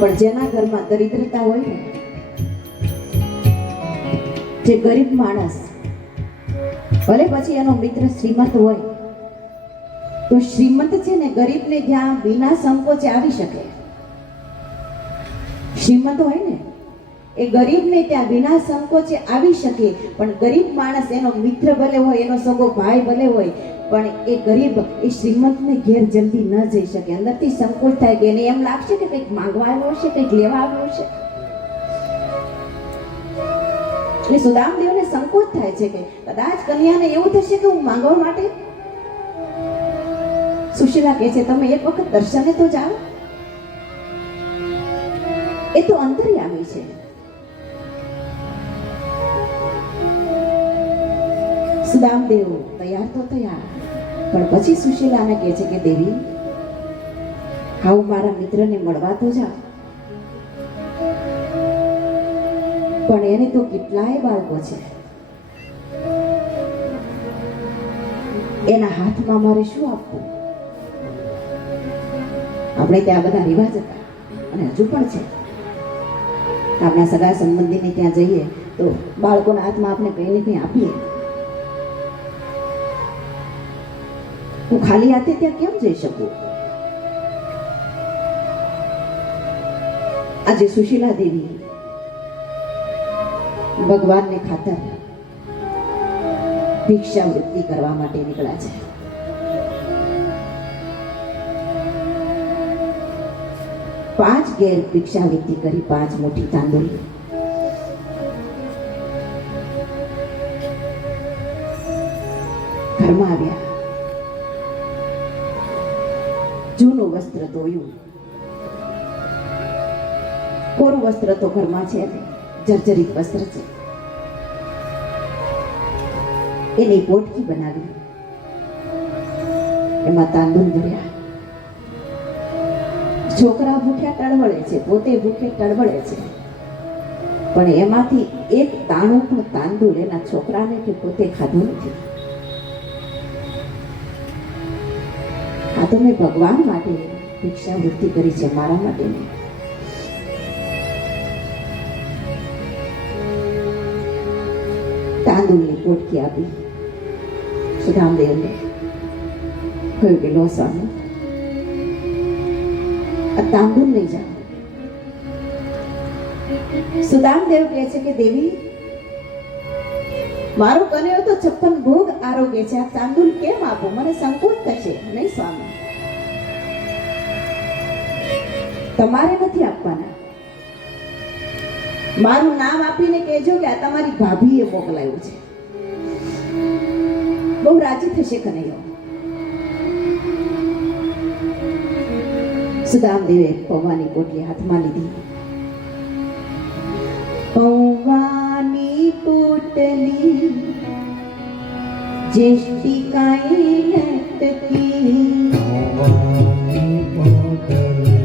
પણ જેના ઘરમાં દરિદ્રતા હોય ને, જે ગરીબ માણસ, ભલે પછી એનો મિત્ર શ્રીમંત હોય, તો શ્રીમંત છે ને ગરીબને જ્યાં વિના સંકોચે આવી શકે. શ્રીમંત હોય ને એ ગરીબને ત્યાં વિના સંકોચે આવી શકે, પણ ગરીબ માણસ એનો મિત્ર ભલે હોય, એનો સગો ભાઈ ભલે હોય, પણ એ ગરીબ એ શ્રીમંતને ઘેર જલ્દી ન જઈ શકે. અંદરથી સંકોચ થાય કે એને એમ લાગશે કે કંઈક માંગવા આવ્યો છે, કંઈક લેવા આવ્યો છે. એટલે સુદામદેવને સંકોચ થાય છે કે કદાચ કન્યાને એવું થશે કે હું માંગવા માટે. સુશીલા કહે છે તમે એક વખત દર્શને તો જાઓ, એ તો અંતર્યામી છે. સુદામદેવ તૈયાર તો થયા, પણ પછી સુશીલાને કહે છે કે દેવી, આવું મારા મિત્રને મળવા તો જા, પણ એને તો કેટલાય બાળકો છે, એના હાથમાં મારે શું આપવું? આપણે ત્યાં બધા રિવાજ હતા અને હજુ પણ છે. આપણા સગા સંબંધીને ત્યાં જઈએ તો બાળકોના હાથમાં આપણે કંઈ ને કંઈ આપીએ. હું ખાલી હાથે ત્યાં કેમ જઈ શકું? આજે સુશીલા દેવી ભગવાનને ખાતર ભિક્ષાવૃત્તિ કરવા માટે નીકળ્યા છે. પાંચ ઘેર ભિક્ષાવૃત્તિ કરી, 5 મુઠ્ઠી તાંદુલ. ઘરમાં આવ્યા, જૂનું વસ્ત્ર ધોયું. કોરું વસ્ત્ર તો ઘરમાં છે, જર્જરિત વસ્ત્ર છે. એની પોટકી બનાવી, એમાં તાંદુલ ભર્યા. છોકરા ભૂખ્યા ટળવળે છે, પોતે ભૂખે ટળવળે છે, પણ એમાંથી એક દાણો પણ તાંદુલ એના છોકરાને કે પોતે ખાધું નથી. આ તો મેં ભગવાન માટે ભિક્ષાવૃત્તિ કરી છે, મારા માટે નહીં. તાંદુલની પોટકી આપી સુદામદેવને, કહ્યું કે લો સ્વામી, આ તાંદુલ લઈ જાઓ. સુદામદેવ કહે છે કે દેવી, મારો કન્યો તો 56 ભોગ આરોગ્ય છે, આ તાંદુલ કેમ આપું? મને સંકોચ થશે. નહીં સ્વામી, તમારે નથી આપવાના. મારું નામ આપીને કહેજો કે આ તમારી ભાભીએ મોકલાયું છે. બહુ રાજી થશે કનૈયો. સુદામદેવે પૌવાની પોટલી હાથમાં લીધી. પૌવાની પોટલી જેષ્ટિકાએ લટકી, પૌવાની પોટલી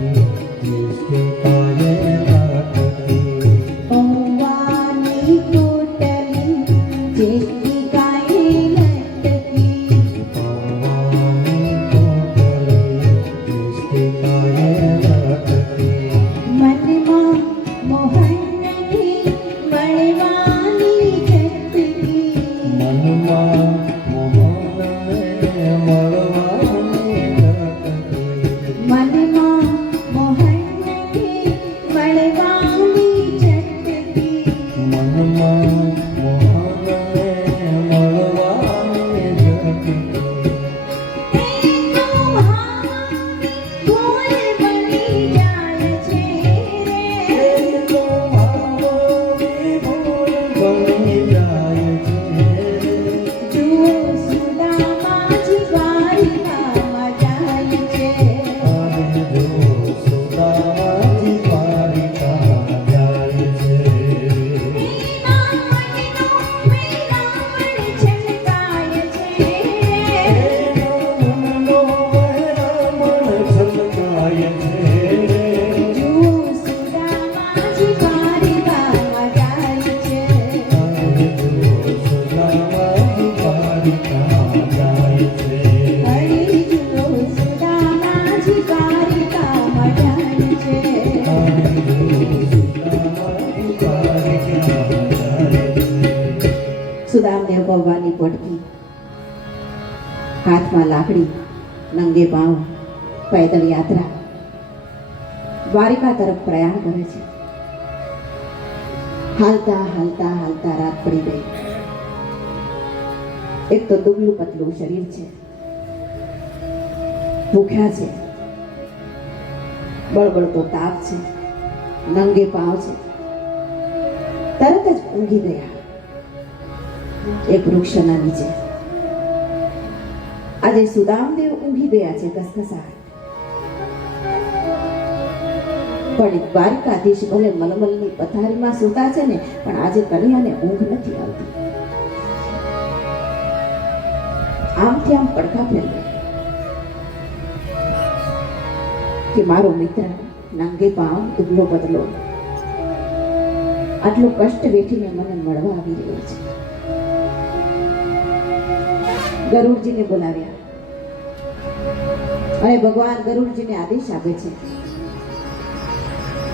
જેષ્ટિકાએ લટકી, મનમાં મોહનની મળવાની ઝટકી, મનમાં મોહનને મળવાની ઝટકી, મનમાં લંબવવાની પડતી, હાથમાં લાકડી, નંગે પાંવ, પૈદળ યાત્રા દ્વારિકા તરફ પ્રયાણ કરે છે. હાલતા હાલતા હાલતા રાત પડી ગઈ. એક તો દુબળું પતલું શરીર છે, ભૂખ્યા છે, બળબડતો તાપ છે, નંગે પાંવ છે. તરત જ ઊંઘી ગયા એક વૃક્ષના નીચે. આજે સુદામદેવ ઊંઘી ગયા છે ઘસઘસાટ. પણ દ્વારકાધીશ ભલે મલમલની પથારીમાં સૂતા છે ને, પણ આજે કનૈયાને ઊંઘ નથી આવતી. આમથી આમ પડખા ફેરવે કે મારો મિત્ર નંગે પાંવ, દુબળો પતલો, આટલો કષ્ટ વેઠીને મને મળવા આવી રહ્યો છે. ગરુડજીને બોલાવ્યા અને ભગવાન ગરુડજીને આદેશ આપે છે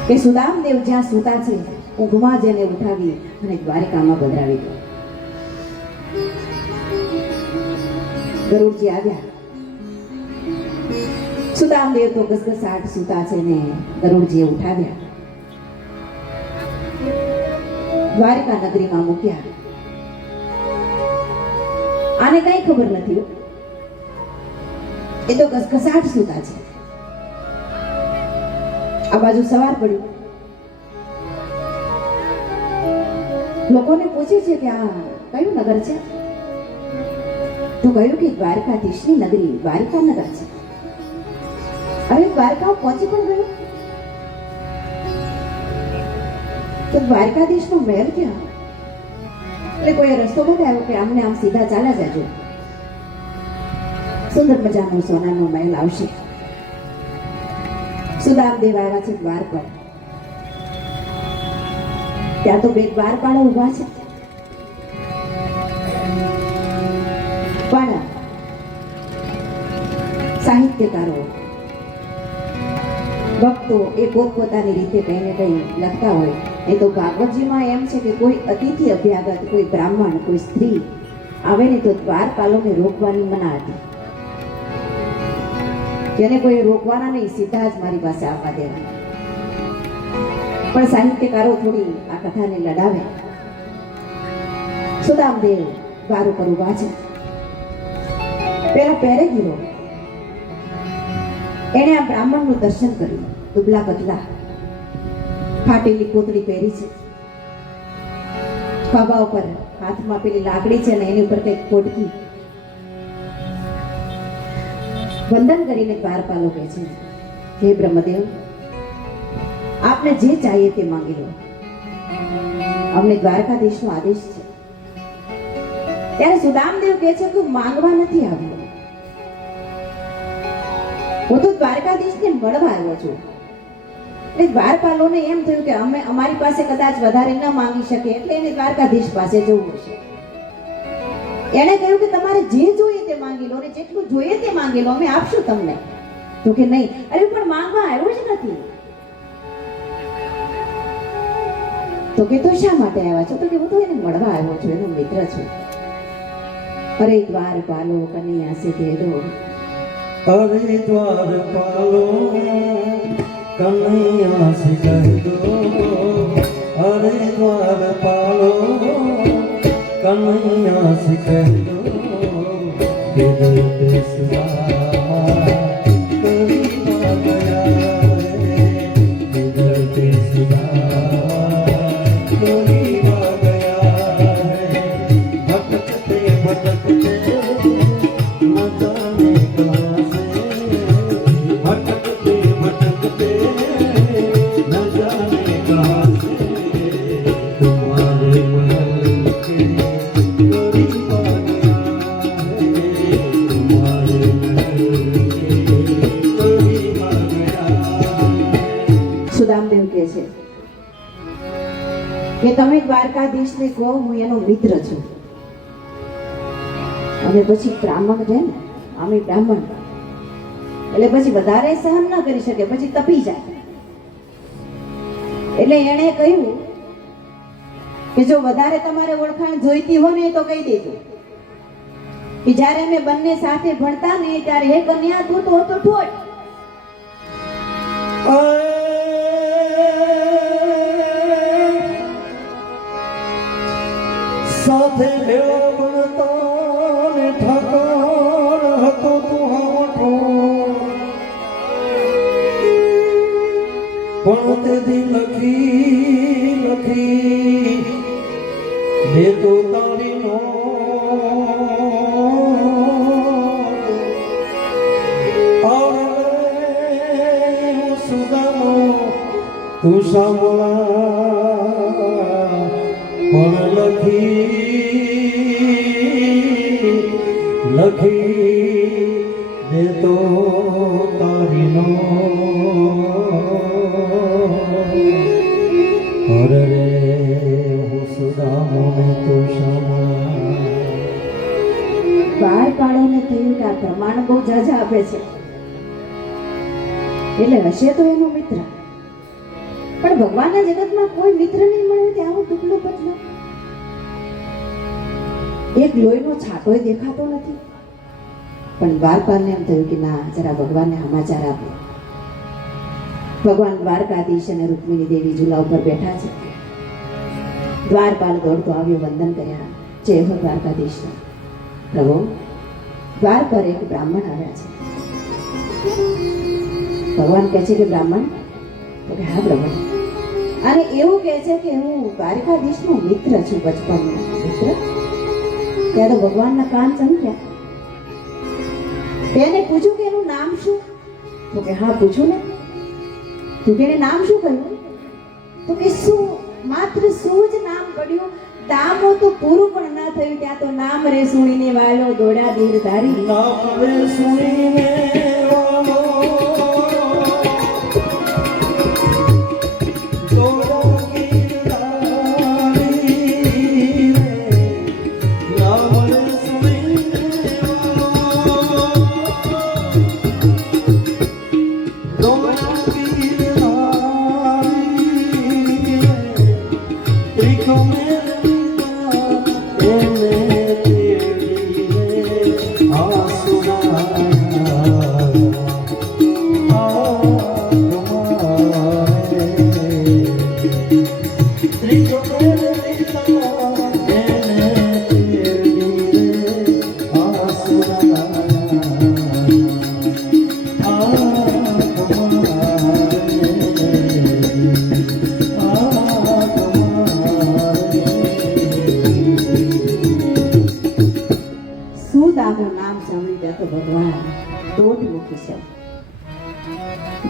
કે સુદામદેવ જ્યાં સૂતા છે ઊંઘમાં જેને ઉઠાવી અને દ્વારિકામાં પધરાવી દો. ગરુડજી આવ્યા. સુદામદેવ તો ઘસઘસાટ સૂતા છે ને ગરુડજીએ ઉઠાવ્યા, દ્વારિકા નગરીમાં મૂક્યા. આને કઈ ખબર નથી, એ તો ઘસઘસાટ સૂતા છે. આ બાજુ સવાર પડ્યું. લોકોને પૂછે છે કે આ કયું નગર છે? તો કહ્યું કે દ્વારકાધીશની નગરી દ્વારિકા નગર છે. અરે દ્વારકા પહોંચી પણ ગયો તો દ્વારકાધીશનો મહેલ ક્યાં? એટલે કોઈ રસ્તો બતાવ્યો કે આમને આમ સીધા ચાલ્યા જાજો, સુંદર મજાનો સોનાનો મહેલ આવશે. સુદામદેવ આવ્યા છે દ્વાર પર. ત્યાં તો બે દ્વારપાળો ઉભા છે, પણ સાહિત્યકારો, ભક્તો એ પોતપોતાની રીતે કંઈ ને કંઈ લખતા હોય. એ તો ભાગવતજીમાં એમ છે કે કોઈ અતિથિ અભ્યાગત, કોઈ બ્રાહ્મણ, કોઈ સ્ત્રી આવે ને તો દ્વારપાલોને રોકવાની મના હતી. જેને કોઈ રોકવાના નહીં, સીધા જ મારી પાસે આવવા દેવાના. પણ સાહિત્યકારો થોડી આ કથાને લડાવે. સુદામદેવ દ્વાર ઉપર ઉભા છે. પેલા પહેરે ગયો, એને આ બ્રાહ્મણનું દર્શન કર્યું. દુબળા પતલા, ફાટેલી કોતરી પહેરી છે, ખભા ઉપર હાથમાં પેલી લાકડી છે ને એની ઉપર કઈક પોટકી. વંદન કરીને દ્વારપાલો કહે છે, હે બ્રહ્મદેવ, આપને જે ચાહીએ તે માંગી લો, અમને દ્વારકાધીશનો આદેશ છે. ત્યારે સુદામદેવ કહે છે કે માંગવા નથી આવ્યો, હું તો દ્વારકાધીશને મળવા આવ્યો છું. એટલે દ્વારપાલોને એમ થયું કે અમે અમારી પાસે કદાચ વધારે ન માંગી શકે, એટલે એને દ્વારકાધીશ પાસે જવું હશે. એણે કહ્યું કે તમારે જે જોઈએ તે માંગી લો, ને જેટલું જોઈએ તે માંગી લો, અમે આપશું તમને. તો કે નહીં. અરે પણ માંગવા આવ્યો જ નથી. તો કે તો શા માટે આવ્યા છો? તો કે હું તો એને મળવા આવ્યો છું, એનો મિત્ર છું. અરે દ્વારપાલો કનૈયા સે કહેહ દો, અરે દ્વારપાલો કનૈયા સે કહેહ દો, અરે દ્વારપાલો કનૈયા સે કહેહ દો, કિધર पे सुदामा कभी आ गया रे, किधर पे सुदामा कभी आ गया रे, भटकते भटकते न जाने कहाँ से, भटकते भटकते न जाने कहाँ से, तुम्हारे महल के करीब आ गया है, तुम्हारे महल के करीब आ गया। સુદામદેવ કહે છે કે તમે દ્વારકાધીશને કહો હું એનો મિત્ર છું. અને પછી બ્રાહ્મણ છે ને, આમે બ્રાહ્મણ, એટલે પછી વધારે સહન ન કરી શકે, પછી તપી જાય. એટલે એણે કહ્યું કે જો વધારે તમારે ઓળખાણ જોઈતી હોય ને તો કહી દેજો, કે જ્યારે અમે બંને સાથે ભણતા ને ત્યારે હે કન્યા તું તો હતો ઠોઠ. સાથે ભેળા ભણતા ને ઠાકર હતો તું હાવઠો, પણ તેથી લખી લખી મેં તો તારી નો સુદામો તું સાંભળા પણ લખી દે તો તારી નો અરે રે હું સુદામો ને તું સાંભળા. બાર પાડોને થયું કે આ પ્રમાણ બહુ જાજા આપે છે એટલે હશે તો એનો મિત્ર, પણ ભગવાનના જગતમાં કોઈ મિત્ર નહીં મળે ત્યાં આવો ટુકડો પતલો, એક લોહીનો છાંટોય દેખાતો નથી. પણ દ્વારપાલને એમ થયું કે ના, જરા ભગવાનને સમાચાર આપો. ભગવાન દ્વારકાધીશ અને રૂકમિણી દેવી ઝૂલા ઉપર બેઠા છે. દ્વારપાલ દોડતો આવ્યો, વંદન કર્યા, જય હો દ્વારકાધીશ. પ્રભુ, દ્વાર પર એક બ્રાહ્મણ આવ્યા છે. ભગવાન કહે છે કે બ્રાહ્મણ? તો કે હા બ્રાહ્મણ. અને એવું કહે છે કે હું દ્વારકાધીશનો મિત્ર છું, બચપનનો મિત્ર. ત્યારે તો ભગવાનના કાન ચમક્યા. તેને પૂછ્યું કે એનું નામ શું? તો કે હા પૂછું ને. તું કે નામ શું કહ્યું? તો કે શું, માત્ર શું જ નામ પડ્યું. દામો તો પૂરું પણ ના થયું ત્યાં તો નામ રે સુણીને વાલો દોડા દીર ધારી. નામ રે સુણીને વાલો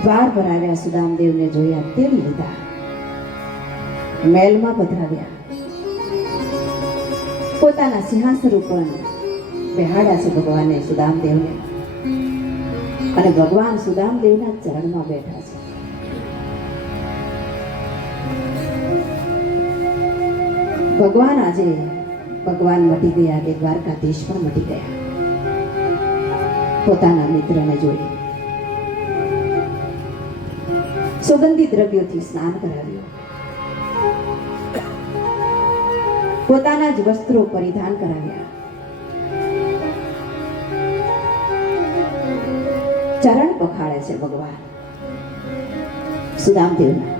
દ્વાર પર આવ્યા, સુદામદેવને જોયા, તેડી લીધા, મહેલમાં પધરાવ્યા, પોતાના સિંહાસન ઉપર બેહાડ્યા છે ભગવાને સુદામદેવને, અને ભગવાન સુદામદેવના ચરણમાં બેઠા છે. ભગવાન આજે ભગવાન મટી ગયા કે દ્વારકાધીશ પણ મટી ગયા. પોતાના મિત્રને જોઈ સુગંધી દ્રવ્યોથી સ્નાન કરાવ્યું, પોતાના જ વસ્ત્રો પરિધાન કરાવ્યા, ચરણ પખાડે છે ભગવાન સુદામદેવના.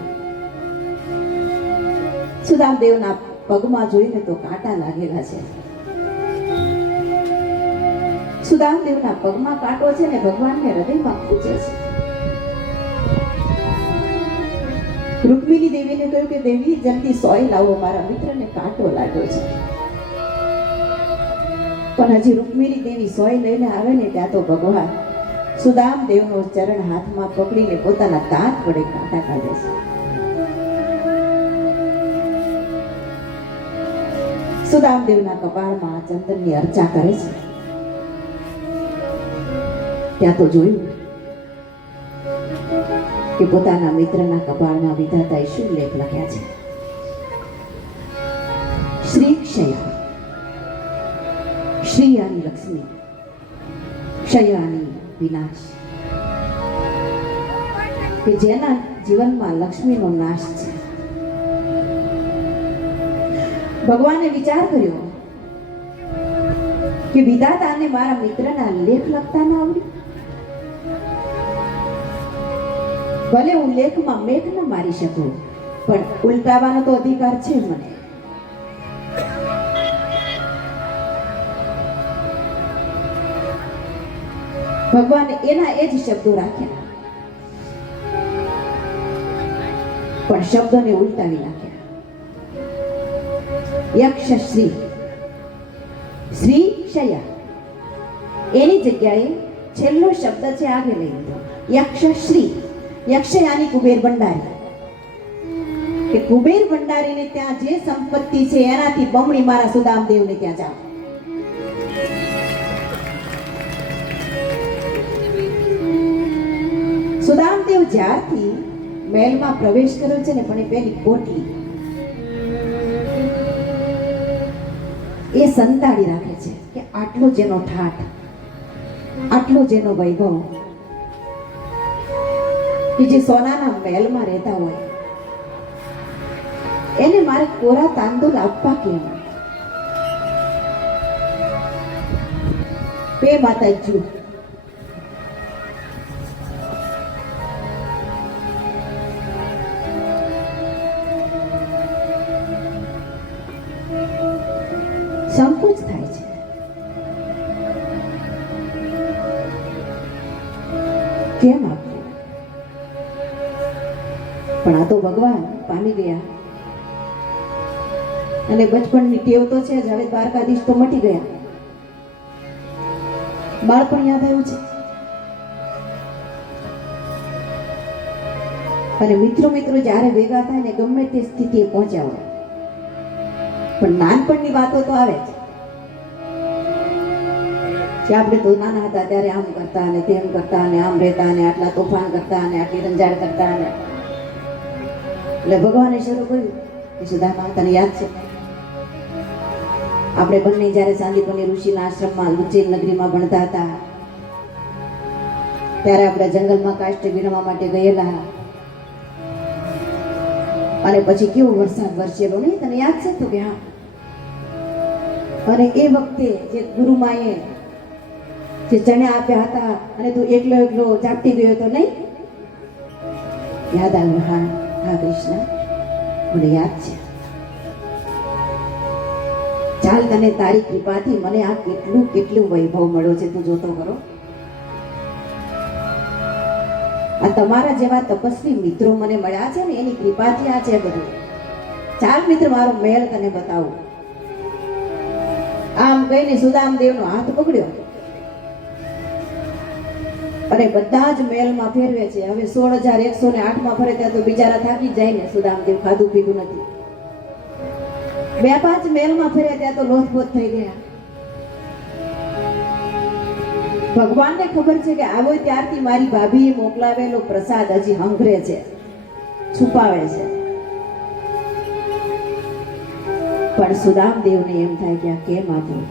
સુદામદેવના પગમાં જોઈને તો કાંટા લાગેલા છે. સુદામદેવના પગમાં કાંટો છે ને ભગવાનને હૃદયમાં ખૂંચે છે. રૂકમિણી દેવીને કહ્યું કે દેવી જલ્દી સોય લાવો, મારા મિત્રને કાંટો લાગ્યો છે. પણ હજી રૂકમિણી દેવી સોય લઈને આવે ને ત્યાં તો ભગવાન સુદામદેવનો ચરણ હાથમાં પકડીને પોતાના દાંત વડે કાંટા કાઢે છે. સુદામદેવના કપાળમાં ચંદનની અર્ચા કરે છે. ત્યાં તો જોયું કે પોતાના મિત્રના કપાળમાં વિધાતાએ શું લેખ લખ્યા છે? શ્રી ક્ષય, શ્રીયાની લક્ષ્મી, ક્ષયાની વિનાશ. કે જેના જીવનમાં લક્ષ્મીનો નાશ છે. ભગવાને વિચાર કર્યો કે વિધાતાને મારા મિત્રના લેખ લખતા ના આવડ્યું? ભલે હું લેખમાં મેઘ ન મારી શકું, પણ ઉલટાવાનો તો અધિકાર છે મને. ભગવાને એના એ જ શબ્દો રાખ્યા, પણ શબ્દોને ઉલટાવી નાખ્યા. યક્ષશ્રી, શ્રી શયા, એની જગ્યાએ છેલ્લો શબ્દ છે આગળ લઈ લીધો, યક્ષશ્રી. યક્ષયાની કુબેર ભંડારી, કે કુબેર ભંડારીને ત્યાં જે સંપત્તિ છે એનાથી બમણી મારા સુદામદેવને ત્યાં જાઓ. સુદામદેવ જ્યારથી મહેલમાં પ્રવેશ કર્યો છે ને, પણ એ પેલી પોટલી એ સંતાડી રાખે છે કે આટલો જેનો ઠાઠ, આટલો જેનો વૈભવ, કે જે સોનાના મહેલમાં રહેતા હોય એને મારે કોરા તાંદુલ આપવા કેમ? બે માતાજી સંકોચ થાય છે. કેમ આપવું? પણ આ તો ભગવાન પામી ગયા, અને બચપણની ટેવ તો છે જ. હવે દ્વારકાધીશ તો મટી ગયા, બાળપણ યાદ આવ્યું છે. અને મિત્રો જ્યારે ભેગા થાય ને ગમે તે સ્થિતિએ પહોંચ્યા હોય, પણ નાનપણની વાતો તો આવે જ કે આપણે તો નાના હતા ત્યારે આમ કરતા અને તેમ કરતા અને આમ રહેતા અને આટલા તોફાન કરતા અને આટલી રંજાડ કરતા. અને એટલે ભગવાને શરૂ કર્યું કે સુદામા, તને યાદ છે આપણે બંને જ્યારે સાંદીપની ઋષિના આશ્રમમાં ઉજ્જૈન નગરીમાં ભણતા હતા ત્યારે આપણે જંગલમાં કાષ્ઠ વીણવા માટે ગયેલા, અને પછી કેવો વરસાદ વરસેલો નહીં, તને યાદ છે? તો કે હા. અને એ વખતે જે ગુરુમાએ જે ચણ્યા આપ્યા હતા અને તું એકલો એકલો જાગતી ગયો તો નહીં? યાદ આવ્યું? હા હા કૃષ્ણ, મને યાદ છે. ચાલ, તને તારી કૃપાથી મને આ કેટલું વૈભવ મળ્યો છે, તું જોતો કરો. આ તમારા જેવા તપસ્વી મિત્રો મને મળ્યા છે ને, એની કૃપાથી આ છે બધું. ચાલ મિત્ર, મારો મહેલ તને બતાવું. આમ કહીને સુદામદેવનો હાથ પકડ્યો અને બધા જ મહેલમાં ફેરવે છે. હવે 16,108 ફરે ત્યાં તો બિચારા થાકી જાય ને. સુદામદેવ ખાધું પીધું નથી, 2-5 મહેલમાં ફર્યા ત્યાં તો લોથપોથ થઈ ગયા. ભગવાનને ખબર છે કે આવો ત્યારથી મારી ભાભીએ મોકલાવેલો પ્રસાદ હજી હંગરે છે, છુપાવે છે. પણ સુદામદેવને એમ થાય કે આ કેમ આપું?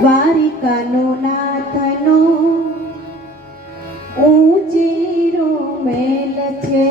દ્વારિકાનો નાથનો ઊંચીરો મહેલ છે,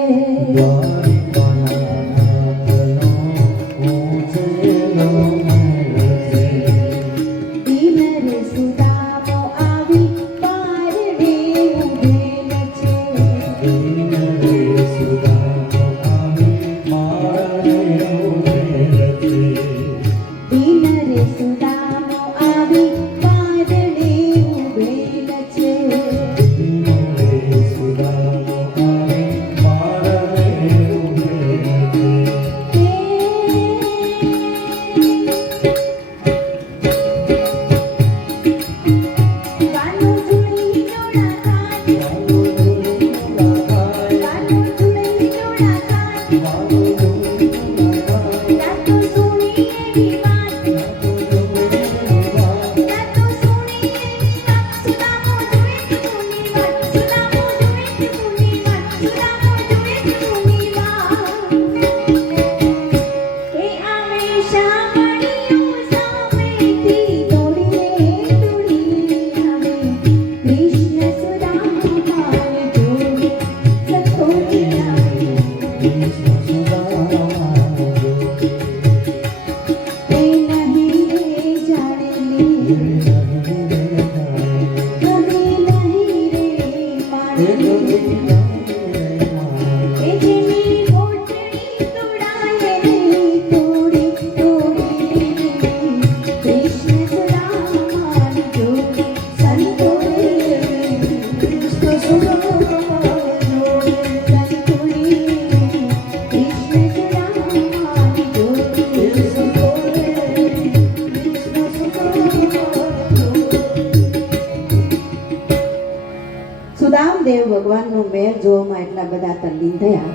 બધા તલ્લીન થયા.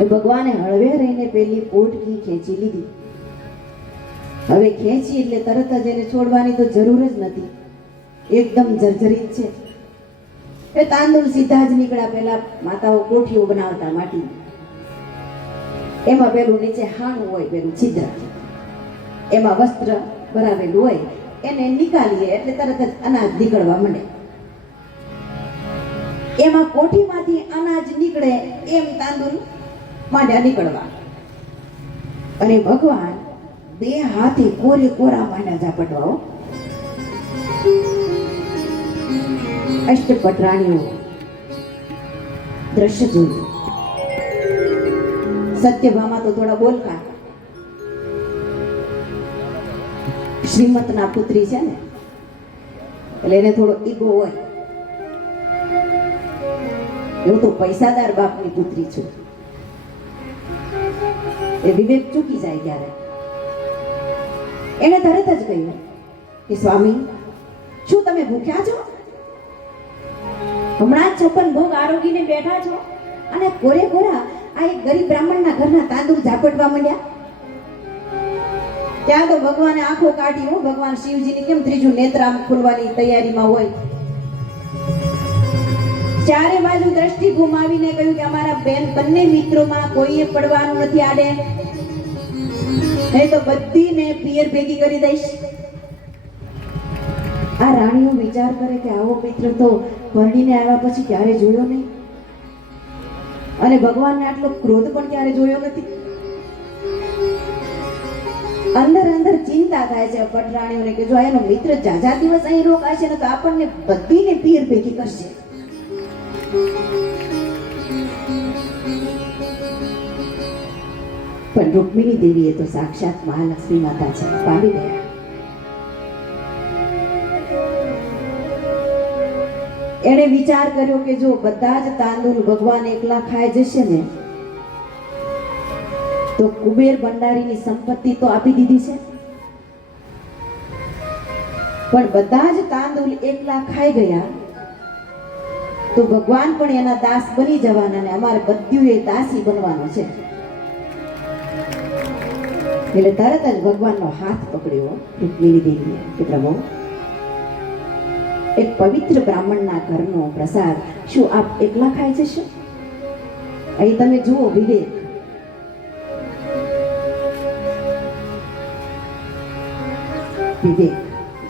એ ભગવાને હળવે રહીને પેલી પોટકી ખેંચી લીધી. હવે ખેંચી એટલે તરત જ એને છોડવાની તો જરૂર જ નથી, એકદમ જર્જરિત છે. એ તાંદુલ સીધા જ નીકળ્યા. પેલા માતાઓ કોઠીઓ બનાવતા માટી, એમાં પેલું નીચે હાણું હોય, પેલું છિદ્ર, એમાં વસ્ત્ર ભરાવેલું હોય, એને નિકાલીએ એટલે તરત જ અનાજ નીકળવા માંડે. એમાં કોઠીમાંથી અનાજ નીકળે એમ તાંદુલ માંડ્યા નીકળવા. અને ભગવાન બે હાથે કોરે કોરા માંડ્યા ઝાપટવા. અષ્ટપટ રાણીઓ દ્રશ્ય જોયું. સત્યભામા તો થોડા બોલકા, શ્રીમંતના પુત્રી છે ને, એટલે એને થોડો ઈગો હોય. એવું તો પૈસાદાર બાપની પુત્રી છું, એ વિવેક ચૂકી જાય ત્યારે એને તરત જ કહ્યું કે સ્વામી, શું તમે ભૂખ્યા છો? હમણાં જ 56 ભોગ આરોગીને બેઠા છો અને કોરે કોરા આ એક ગરીબ બ્રાહ્મણના ઘરના તાંદુલ ઝાપટવા માંડ્યા. ત્યાં તો ભગવાને આંખો કાઢી. હો, ભગવાન શિવજીની કેમ ત્રીજું નેત્ર આમ ખુલવાની તૈયારીમાં હોય. ચારે બાજુ દ્રષ્ટિ ઘુમાવીને કહ્યું કે અમારા બેન બંને મિત્રોમાં કોઈએ પડવાનું નથી આડે, નહીં તો બધીને પિયર ભેગી કરી દઈશ. આ રાણીઓ વિચાર કરે કે આવો મિત્ર તો પરણીને આવ્યા પછી ક્યારે જોયો નહીં, અને ભગવાનને આટલો ક્રોધ પણ ક્યારે જોયો નથી. અંદર અંદર ચિંતા થાય છે પટરાણીઓને કે જો એનો મિત્ર જાજા દિવસ અહીં રોકાશે ને તો આપણને બધીને પિયર ભેગી કરશે. પણ રૂકમિણી દેવી એ તો સાક્ષાત મહાલક્ષ્મી માતા છે, પામી ગયા. એણે વિચાર કર્યો કે જો બધા જ તાંદુલ ભગવાન એકલા ખાઈ જશે ને તો કુબેર ભંડારીની સંપત્તિ તો આપી દીધી છે, પણ બધા જ તાંદુલ એકલા ખાઈ ગયા તો ભગવાન પણ એના દાસ બની જવાના ને અમારે બધું એ દાસી બનવાનો છે. એટલે તરત જ ભગવાનનો હાથ પકડ્યો રૂકમિણી દેવીએ કે પ્રભુ, એક પવિત્ર બ્રાહ્મણના ઘરનો પ્રસાદ શું આપ એકલા ખાઈ જશો? અહીં તમે જુઓ વિવેક. વિવેક,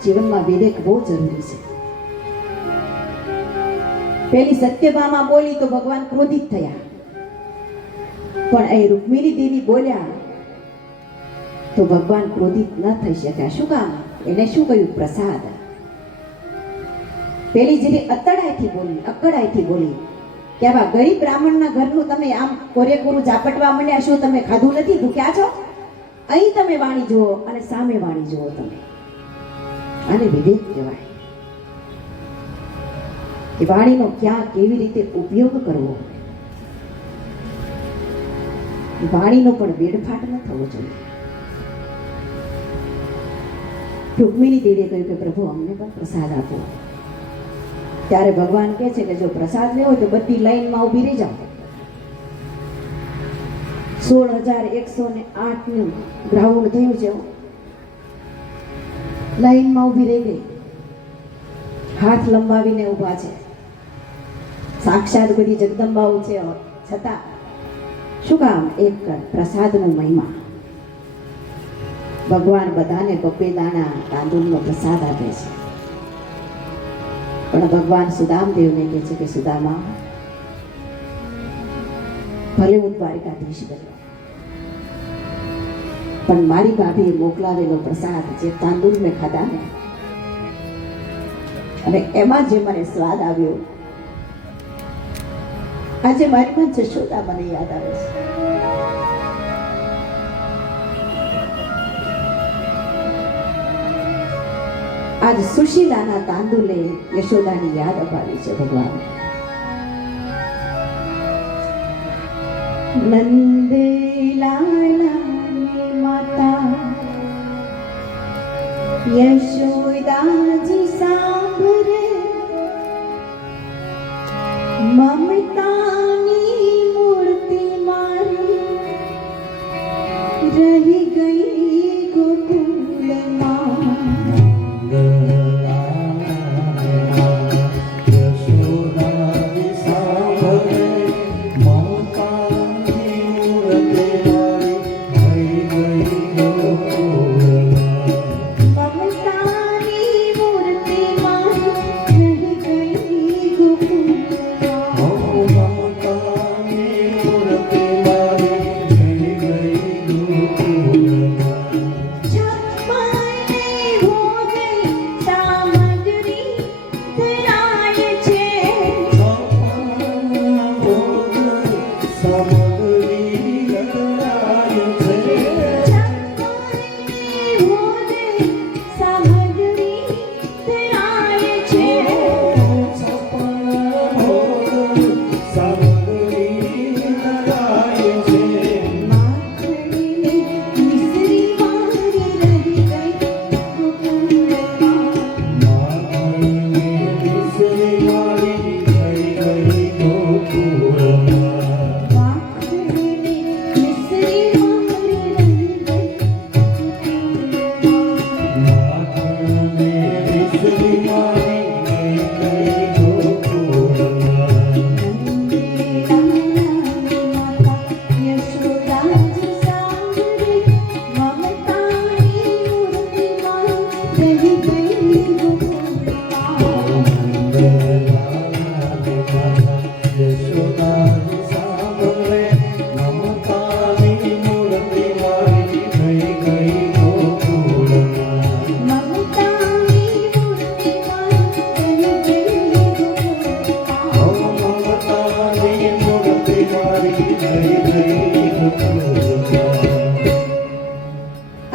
જીવનમાં વિવેક બહુ જરૂરી છે. પેલી સત્યભામા બોલી તો ભગવાન ક્રોધિત થયા, પણ અહીં રૂકમિણી દેવી બોલ્યા તો ભગવાન ક્રોધિત ન થઈ શક્યા. શું કામ? એને શું કહ્યું? પ્રસાદ. પેલી જેવી અકળાઈથી બોલી કે આવા ગરીબ બ્રાહ્મણના ઘરનું તમે આમ કોરે કોરું ઝાપટવા માંડ્યા, શું તમે ખાધું નથી? ભૂખ્યા છો? અહીં તમે વાણી જુઓ અને સામે વાણી જુઓ. તમે આને વિવેક કહેવાય કે વાણીનો ક્યાં કેવી રીતે ઉપયોગ કરવો. વાણીનો પણ વેડફાટ ન થવો જોઈએ. રૂકમિણી દેવીએ કહ્યું કે પ્રભુ અમને પણ પ્રસાદ આપો. ત્યારે ભગવાન કહે છે કે જો પ્રસાદ લેવો હોય તો બધી લાઈનમાં ઊભી રહી જાઓ. 16,108 નું ગ્રાઉન્ડ થયું છે. લાઈનમાં ઊભી રહી ગઈ, હાથ લંબાવીને ઊભા છે. સાક્ષાત બધી જગદંબાઓ છે, છતાં શું કામ? એક પ્રસાદનો મહિમા. ભગવાન બધાને બબ્બે દાણા તાંદુલનો પ્રસાદ આપે છે, પણ ભગવાન સુદામદેવને કહે છે કે સુદામા, ભલે હું દ્વારિકાધીશ બન્યો, પણ મારી ભાભીએ મોકલાવેલો પ્રસાદ જે તાંદુલ મેં ખાધા ને, અને એમાં જે મને સ્વાદ આવ્યો, આજે મારી માં જશોદા મને યાદ આવે છે. આજ સુશીલાના તાંદુલે યશોદાની યાદ અપાવી છે ભગવાન. નંદલાલાની માતા યશોદાજી સાંભળે મમતા સામગ્રી અતરાય છે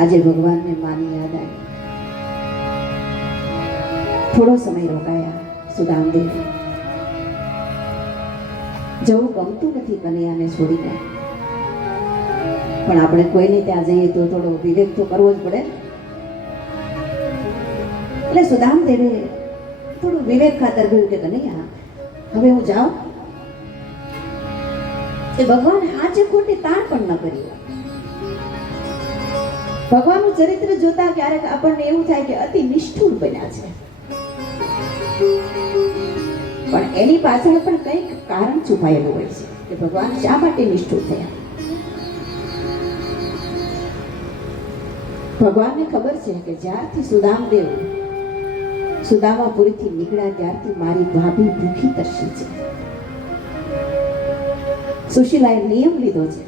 આજે ભગવાનને માની યાદ આવી. થોડો સમય રોકાયા સુદામદેવ. જવું ગમતું નથી કનૈયાને છોડીને, પણ આપણે કોઈને ત્યાં જઈએ તો થોડો વિવેક તો કરવો જ પડે. એટલે સુદામદેવે થોડું વિવેક ખાતર કહ્યું કે કનૈયા, હવે હું જાઉં. એ ભગવાને આજે ખોટી તાણ પણ ન કરી. ભગવાનનું ચરિત્ર જોતા ક્યારેક આપણને એવું થાય કે અતિ નિષ્ઠુર બન્યા છે, પણ એની પાછળ પણ કંઈક કારણ છુપાયેલું હોય છે કે ભગવાન શા માટે નિષ્ઠુર થયા. ભગવાનને ખબર છે કે જ્યારથી સુદામદેવ સુદામાપુરીથી નીકળ્યા ત્યારથી મારી ભાભી ભૂખી તરસી છે. સુશીલાએ નિયમ લીધો છે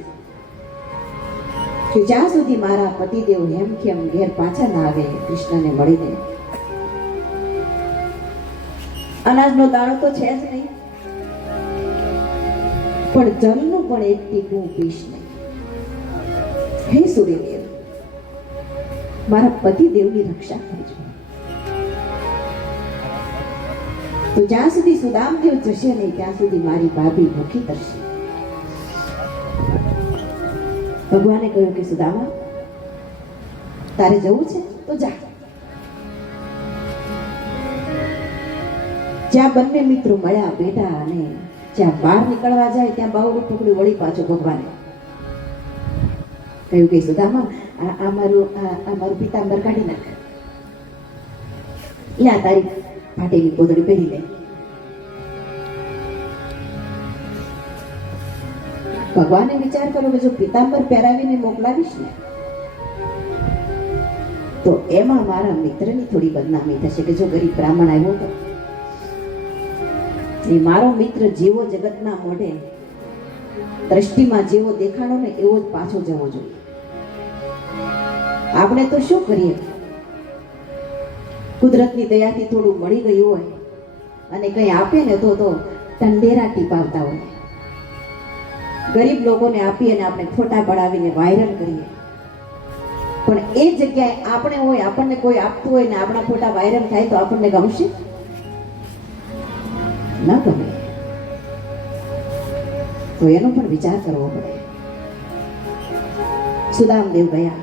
કે જ્યાં સુધી મારા પતિદેવ હેમખેમ ઘેર પાછા ના આવે કૃષ્ણને મળીને, અનાજનો દાણો તો છે જ નહીં, પણ જલનું પણ એક ટીપું પીશ નહીં. હે સૂર્યદેવ, મારા પતિદેવની રક્ષા કરજો. તો જ્યાં સુધી સુદામદેવ જશે નહીં ત્યાં સુધી મારી ભાભી ભૂખી તરશે. ભગવાને કહ્યું કે સુદામા, તારે જવું છે તો જા. જ્યાં બંને મિત્રો મળ્યા બેટા અને જ્યાં બહાર નીકળવા જાય ત્યાં બાવડું ટુકડું વળી પાછો ભગવાને કહ્યું કે સુદામા, આ મારું પિતાંબર કાઢી નાખ. યા તારી ફાટેલી પોતળી પહેરી લે. ભગવાને વિચાર કર્યો કે જો પિતાંબર પહેરાવીને મોકલાવીશ ને તો એમાં મારા મિત્રની થોડી બદનામી થશે કે જો ગરીબ બ્રાહ્મણ આવ્યો તો એ મારો મિત્ર જેવો જગતના મોઢે દ્રષ્ટિમાં જેવો દેખાડો ને એવો જ પાછો જવો જોઈએ. આપણે તો શું કરીએ, કુદરતની દયાથી થોડું મળી ગયું હોય અને કંઈ આપે ને તો ટંડેરા ટીપાવતા હોય. ગરીબ લોકોને આપીએ અને આપણે ફોટા પડાવીને વાયરલ કરીએ, પણ એ જગ્યાએ આપણે હોય, આપણને કોઈ આપતું હોય ને આપણા ફોટા વાયરલ થાય તો આપણને ગમશે? ન ગમે. તો એનો પણ વિચાર કરવો પડે. સુદામદેવ ગયા,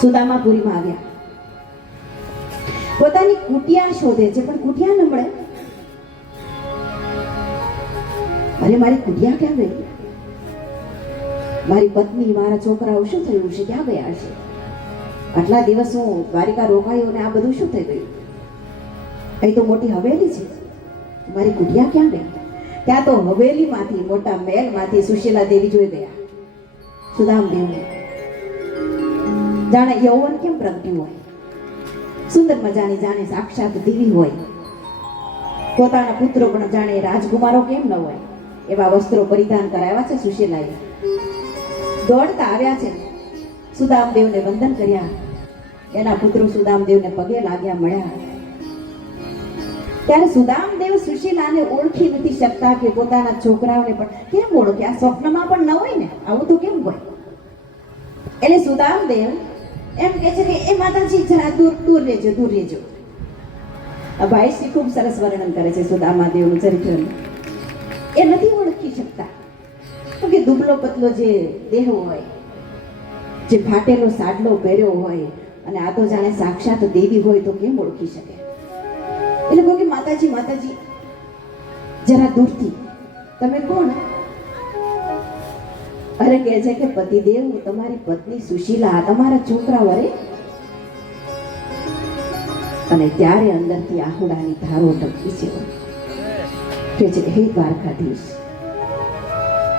સુદામાપુરીમાં આવ્યા. પોતાની કુટિયા શોધે છે પણ કુટિયા ન મળે. અરે મારી કુટિયા ક્યાં ગઈ? મારી પત્ની, મારા છોકરાઓ શું થયું છે? ક્યાં ગયા છે? આટલા દિવસ હું દ્વારિકા રોકાયો ને આ બધું શું થઈ ગયું? અહીં તો મોટી હવેલી છે, મારી કુટિયા ક્યાં ગઈ? ત્યાં તો હવેલીમાંથી, મોટા મહેલમાંથી સુશીલા દેવી જોઈ ગયા સુદામદેવને. જાણે યૌવન કેમ પ્રગટ્યું હોય, સુંદર મજાની જાણે સાક્ષાત દેવી હોય. પોતાના પુત્રો પણ જાણે રાજકુમારો કેમ ન હોય એવા વસ્ત્રો પરિધાન કરાવ્યા છે સુશીલાએ. દોડતા આવ્યા છે, સુદામદેવને વંદન કર્યા. એના પુત્રો સુદામદેવને પગે લાગ્યા, મળ્યા. ત્યારે સુદામદેવ સુશીલાને ઓળખી નથી શકતા કે પોતાના છોકરાઓને પણ કેમ ઓળખે? આ સ્વપ્નમાં પણ ન હોય ને, આવું તો કેમ હોય? એટલે સુદામદેવ એમ કહે છે કે એ માતાજી જરા દૂર દૂર રહેજો, દૂર રહેજો. આ ભાઈ શ્રી ખૂબ સરસ વર્ણન કરે છે સુદામાદેવનું ચરિત્રનું. એ નથી ઓળખી શકતા કે દુબળો પતલો જે દેહ હોય, જે ફાટેલો સાડલો પહેર્યો હોય, અને આ તો જાણે સાક્ષાત દેવી હોય તો કેમ ઓળખી શકે? એટલે કહો કે માતાજી માતાજી જરા દૂરથી, તમે કોણ? અરે કહે છે કે પતિદેવ, હું તમારી પત્ની સુશીલા, તમારા છોકરા વરે. અને ત્યારે અંદરથી આહુડાની ધારો ટપકી છે. કહે છે કે હે દ્વારકાધીશ,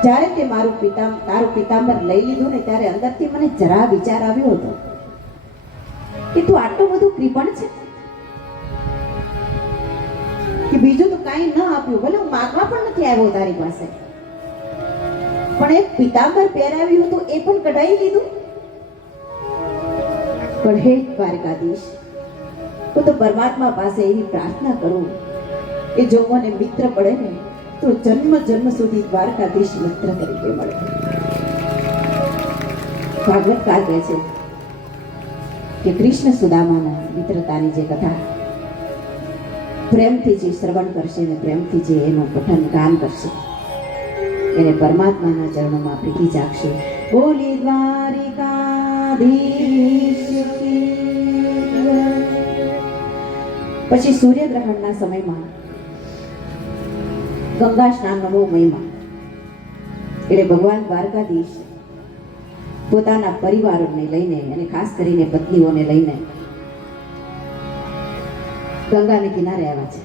જ્યારે તે તારું પિતાંબર લઈ લીધું ને ત્યારે અંદરથી મને જરા વિચાર આવ્યો હતો કે તું આટલું બધું કૃપણ છે કે બીજું તો કાંઈ ન આપ્યું, ભલે હું માગવા પણ નથી આવ્યો તારી પાસે, પણ એક પિતાંબર પહેરાવ્યું હતું એ પણ કઢાઈ લીધું. પણ હે દ્વારકાધીશ, હું તો પરમાત્મા પાસે એવી પ્રાર્થના કરું કે જો મને મિત્ર પડે ને તો જન્મ જન્મ સુધી દ્વારકાધીશ મિત્ર તરીકે મળે. ભાગવતકાર કહે છે કે કૃષ્ણ સુદામાના મિત્રતાની જે કથા પ્રેમથી જે શ્રવણ કરશે ને પ્રેમથી જે એનું પઠન ગાન કરશે એને પરમાત્માના ચરણોમાં પ્રીતિ જાગશે. બોલી દ્વારિકાધીશ કી જય. પછી સૂર્યગ્રહણના સમયમાં ગંગા સ્નાનનો બહુ મહિમા, એટલે ભગવાન દ્વારકાધીશ પોતાના પરિવારોને લઈને અને ખાસ કરીને પત્નીઓને લઈને ગંગાને કિનારે આવ્યા છે.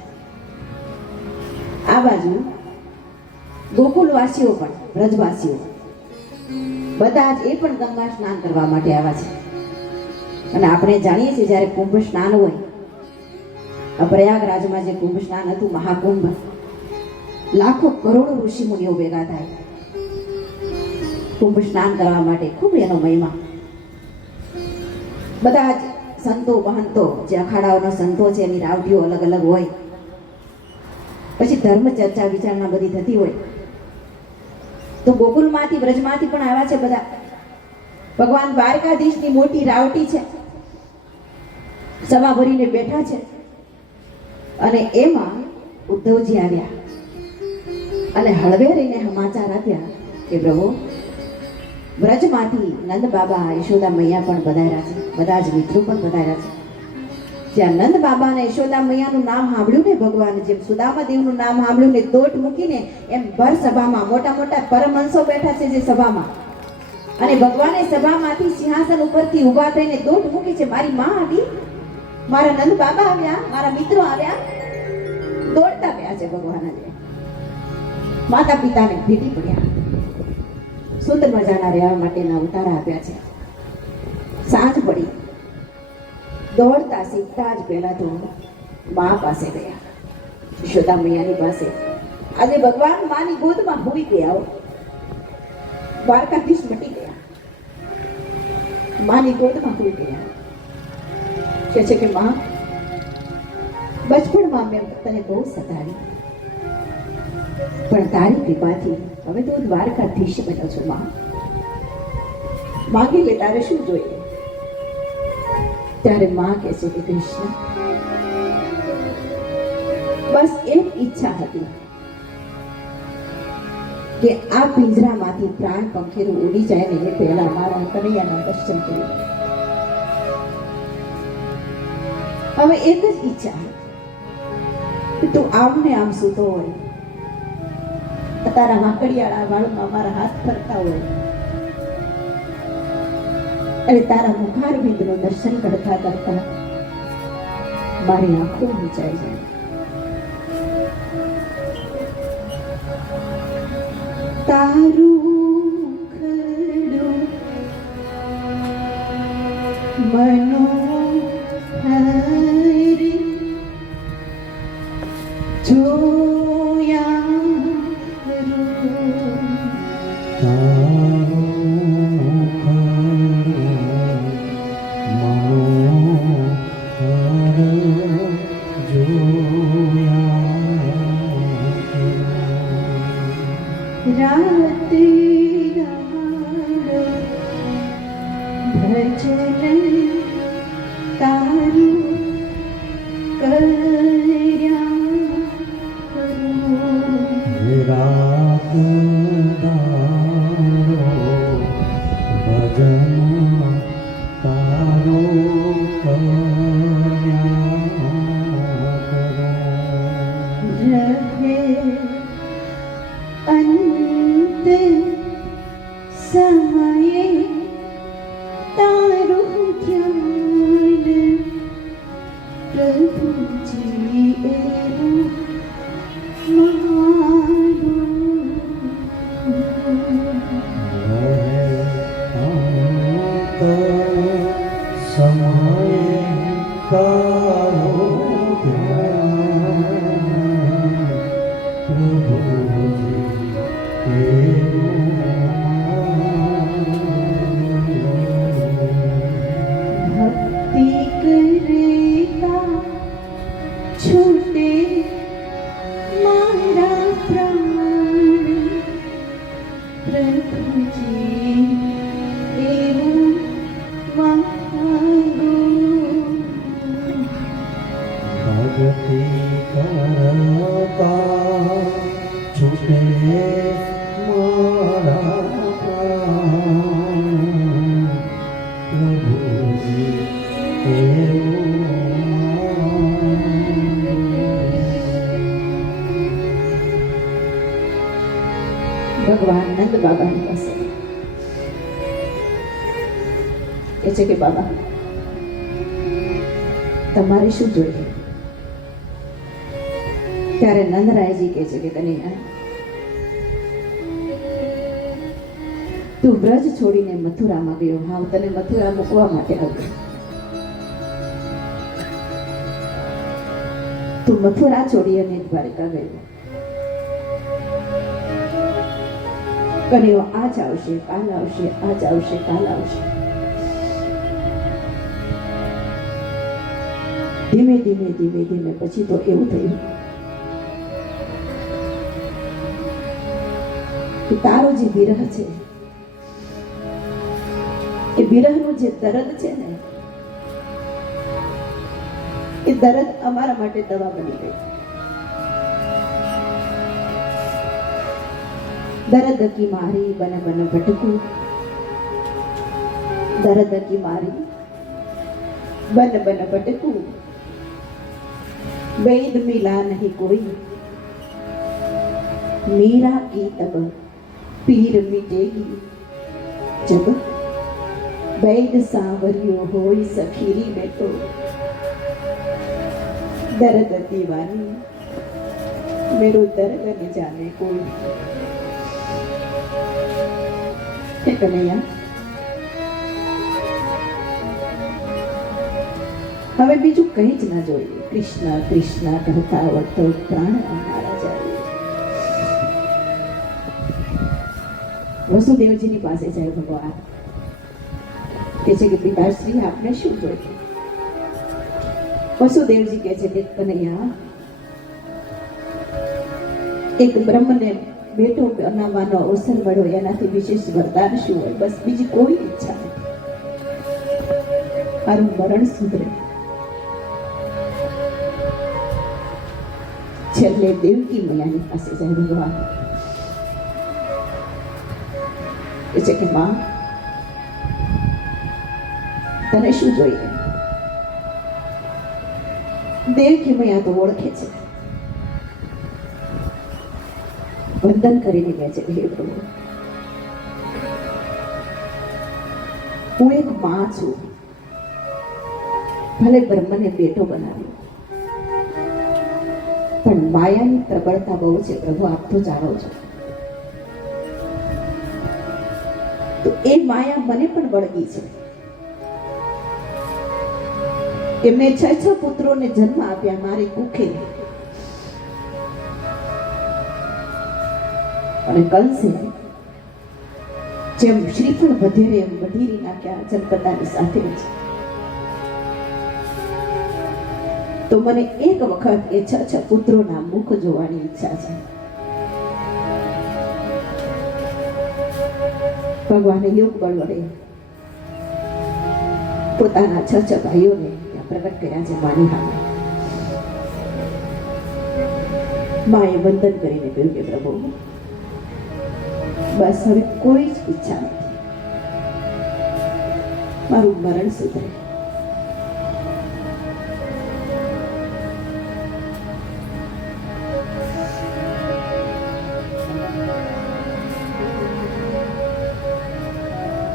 આ બાજુ ગોકુલવાસીઓ પણ, વ્રજવાસીઓ બધા જ એ પણ ગંગા સ્નાન કરવા માટે આવ્યા છે. અને આપણે જાણીએ છીએ જ્યારે કુંભ સ્નાન હોય, આ પ્રયાગરાજમાં જે કુંભ સ્નાન હતું, મહાકુંભ, લાખો કરોડો ઋષિ મુનિઓ ભેગા થાય કુંભ સ્નાન કરવા માટે. ખૂબ એનો મહિમા. બધા જ સંતો મહંતો, જે અખાડાઓના સંતો છે એની રાવટીઓ અલગ અલગ હોય, પછી ધર્મ ચર્ચા વિચારણા બધી થતી હોય. તો ગોકુલમાંથી, વ્રજમાંથી પણ આવ્યા છે બધા. ભગવાન દ્વારકાધીશની મોટી રાવટી છે, સભા ભરીને બેઠા છે. અને એમાં ઉદ્ધવજી આવ્યા અને હળવેરીને સમાચાર આપ્યા કે પ્રભુ, વ્રજમાંથી નંદ બાબા, યશોદા મૈયા પણ પધાર્યા છે, બધા જ મિત્રો પણ પધાર્યા છે. જ્યાં નંદ બાબા અને યશોદા મૈયાનું નામ સાંભળ્યું ને ભગવાન, જેમ સુદામાદેવનું નામ સાંભળ્યું ને દોટ મૂકીને એમ ભર સભામાં મોટા મોટા પરમહંસો બેઠા છે જે સભામાં, અને ભગવાને સભામાંથી સિંહાસન ઉપરથી ઊભા થઈને દોટ મૂકી છે. મારી માં આવી, મારા નંદ બાબા આવ્યા, મારા મિત્રો આવ્યા, દોડતા ગયા છે ભગવાન. માતા પિતાને ભેટી પડ્યા, સુંદર મજાના રહેવા માટેના ઉતારા આપ્યા છે. સાંજ પડી, દોડતા સીધા જ પહેલા તો મા પાસે ગયા, યશોદા મૈયાની પાસે. આજે ભગવાન માની ગોદમાં હોઈ ગયા, દ્વારકાધીશ મટી ગયા, માની ગોદમાં હોઈ ગયા. કહે છે કે માં, બચપણમાં મેં તને બહુ સતાવી, પણ તારી કૃપાથી હવે તો દ્વારકાધીશ બન્યો છું. માં, માંગી લે, તારે શું જોઈએ? ત્યારે માં કહે છે કે કૃષ્ણ, બસ એક ઈચ્છા હતી કે આ પિંજરામાંથી પ્રાણ પંખીરું ઉડી જાય ને એ પહેલા મારા કનૈયાના દર્શન કરી. હવે એક જ ઈચ્છા કે તું આમને આમ સૂતો હોય, તારા વાંકડિયાળા વાળમાં મારા હાથ ફરતા હોય અને તારા મુખારવિંદનું દર્શન કરતા કરતા મારી આંખો ઊંચાઈ જાય. તારું ખડું મનોહર જોયા જોયા રાત્રિ દાડો ભજન તારું કર્યા કરું. રાત દાડો ભજન તારો કર્યા કરું. રહે અંત સમયે તારું ધ્યાન પ્રભુજી એવું મારું. સમય તારો ભક્તિ કરતા છૂટે મારા પ્રાણ પ્રભુજી એવું માગું. ભક્તિ કરતા છૂટે મારા પ્રાણ પ્રભુજી ભગવાન નંદ બાબાની પાસે કહે છે કે બાબા તમારે શું જોઈએ? ત્યારે નંદરાયજી કહે છે કે કનૈયા તું વ્રજ છોડીને મથુરામાં ગયો. હા, હું તને મથુરા મૂકવા માટે આવ્યો. તું મથુરા છોડી અને દ્વારકા ગયો. કન્યો આજ આવશે, કાલ આવશે, આજ આવશે, કાલ આવશે. ધીમે ધીમે ધીમે ધીમે પછી તો એવું થયું કે તારો જે વિરહ છે એ વિરહનું જે દર્દ છે ને એ દર્દ અમારા માટે દવા બની ગઈ. દર્દ કી મારી બન બન ભટકું, દર્દ કી મારી બન બન ભટકું, वेद मिला नहीं कोई, मीरा की तब पीर मिटेगी जब वैद सांवरियो होई सखीरी में तो दर्द दीवानी मेरो दर्द न जाने कोई. हे कन्हैया હવે બીજું કંઈ જ ના જોઈએ. કૃષ્ણ કૃષ્ણ કહેતા વળતો પ્રાણ અમારા જાય. વસુદેવજીની પાસે જાય ભગવાન. કહે છે કે પિતાશ્રી આપને શું જોઈએ? વસુદેવજી કહે છે કે કનૈયા એક બ્રહ્મને બેટો બનાવવાનો અવસર મળ્યો, એનાથી વિશેષ વરદાન શું હોય? બસ બીજી કોઈ ઈચ્છા નથી. મારું મરણ સુધરે. છેલ્લે દેવકી મૈયાની પાસે જાય ભગવાન. એ છે કે માં તને શું જોઈએ? દેવકી મૈયા તો ઓળખે છે. વંદન કરીને કહે છે હે પ્રભુ હું એક માં છું. ભલે બ્રહ્મને બેટો બનાવ્યો પણ માયાની પ્રબળતા બહુ છે પ્રભુ, આપ તો જાણો છો. તો એ માયા મને પણ વળગી છે કે મેં 6 પુત્રોને જન્મ આપ્યા મારી કુખે, અને કંસે જેમ શ્રીફળ વધેરે એમ વધીરી નાખ્યા જનપદાની સાથે જ. તો મને એક વખત એ 6 પુત્રોના મુખ જોવાની ઈચ્છા છે. ભગવાને યોગ બળ વડે પોતાના છ ભાઈઓને ત્યાં પ્રગટ કર્યા છે માની સામે. માએ વંદન કરીને કહ્યું કે પ્રભુ, બસ હવે કોઈ જ ઈચ્છા નથી, મારું મરણ સુધરે.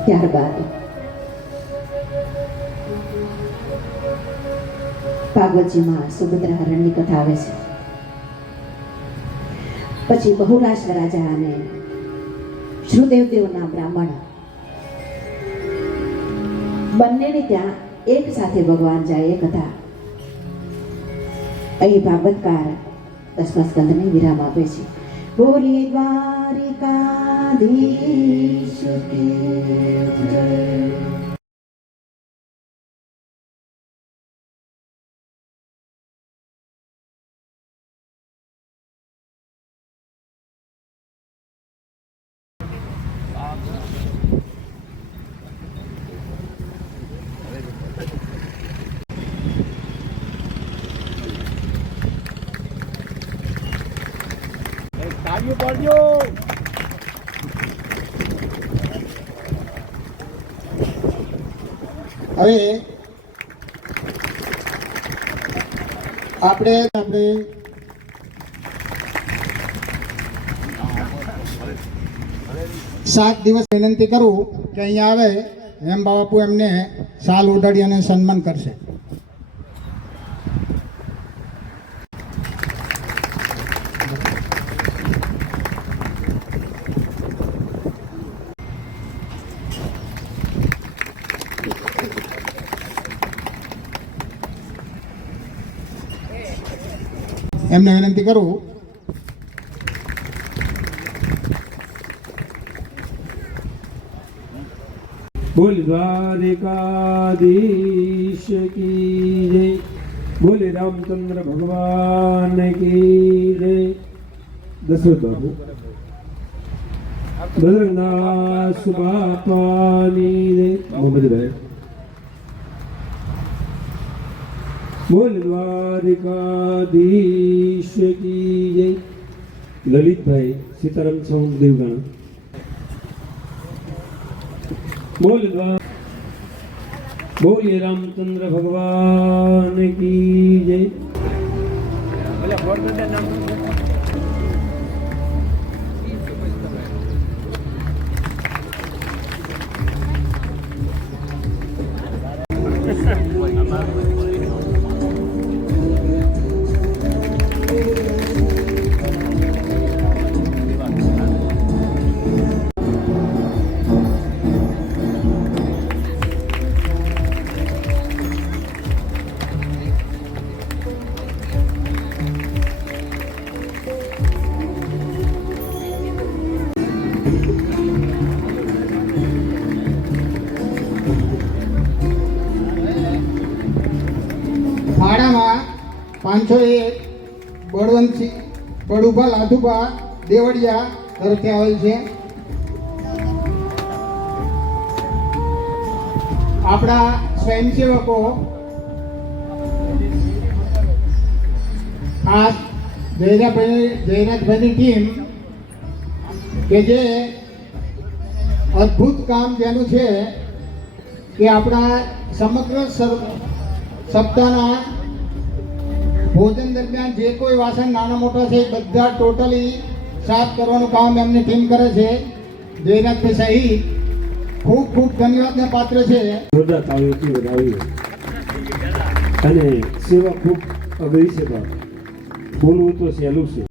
ત્યારબાદ ભાગવતજીમાં સુભદ્રા હરણની કથા આવે છે. પછી બહુરાશ રાજા અને શ્રુદેવદેવના બ્રાહ્મણ બંનેને ત્યાં એક સાથે ભગવાન જાય એ કથા અહીં ભાગવતકાર 10મા સ્કંદને વિરામ આપે છે. બોલી દ્વારિકાધીશ કી જય. તાળીઓ પાડજો. હવે આપણે 7 દિવસ વિનંતી કરું કે અહીંયા આવે એમ બાપુ એમને શાલ ઓઢાડી અને સન્માન કરશે. એમને વિનંતી કરું. બોલ દ્વારિકાધીશ કી જય. બોલે રામચંદ્ર ભગવાન કી જય. દશરથ બાબુ બદ્રનાથ બાપાની જય. મોહમ્મદભાઈ બોલ દ્વારિકાધીશ કી જય. લલિતભાઈ સીતારામ સાઉન્ડ દેવગાણા બોલ બોલે રામચંદ્ર ભગવાન કી જય. ફાળામાં 501 બળવંતસિંહ બળુભા લાધુભા દેવડિયા તરફથી આવેલ છે. આપણા સ્વયંસેવકો આ જયરાજભાઈની ટીમ કે જે અદ્ભુત કામ જેનું છે કે આપણા સમગ્ર સપ્તાહના ભોજન દરમિયાન જે કોઈ વાસણ નાના મોટા છે એ બધા ટોટલી સાફ કરવાનું કામ એમની ટીમ કરે છે. જયરાજભાઈ સહિત ખૂબ ખૂબ ધન્યવાદના પાત્ર છે. જોરદાર તાળીઓથી વધાવી અને સેવા ખૂબ અઘરી છે. બોલવું તો સહેલું છે.